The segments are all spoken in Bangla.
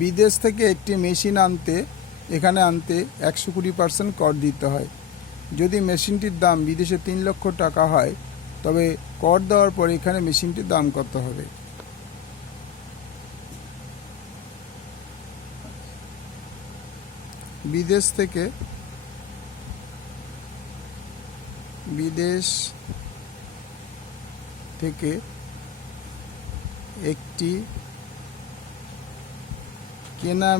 বিদেশ থেকে একটি মেশিন এখানে আনতে 120% কর দিতে হয়। যদি মেশিনটির দাম বিদেশে 3 লক্ষ টাকা হয়, তবে কর দেওয়ার পর এখানে মেশিনটির দাম কত হবে? বিদেশ থেকে একটি কেনা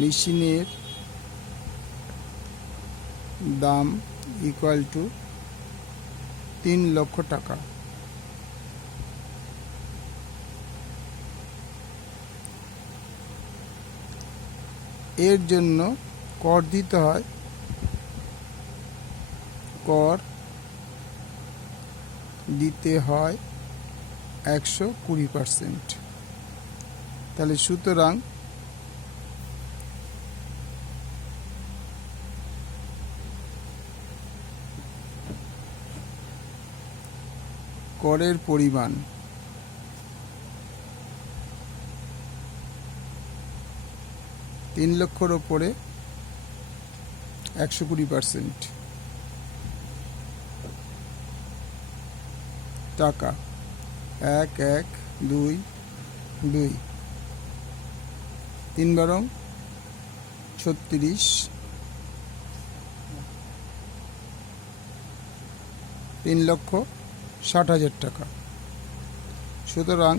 মেশিনের দাম ইকুয়াল টু 3 লক্ষ টাকা। এর জন্য কর দিতে হয় 120%। তাহলে সুতরাং করের পরিমাণ তিন লক্ষর ওপরে 120% টাকা 1122 3 বারং 36 3,60,000 টাকা। সুতরাং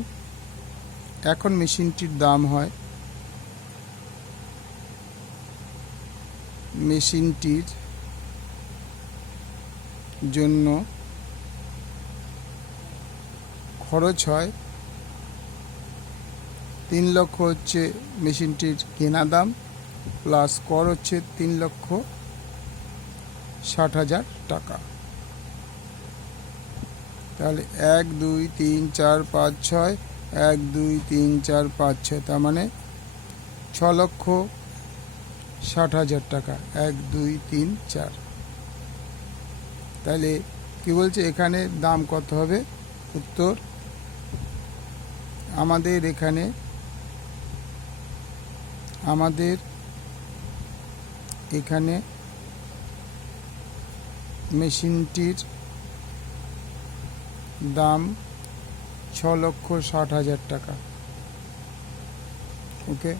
এখন মেশিনটির দাম হয়, মেশিনটির জন্য খরচ হয় 3 লক্ষ হচ্ছে মেশিনটির কেনা দাম, প্লাস কর হচ্ছে 3,60,000 টাকা। তাহলে 1 2 3 4 5 6 1 2 3 4 5 6, তার মানে 6,60,000 টাকা। 1 2 3 4। তাহলে কি বলছে এখানে দাম কত হবে? উত্তর, আমাদের এখানে মেশিনটির দাম 6,60,000 টাকা। ওকে।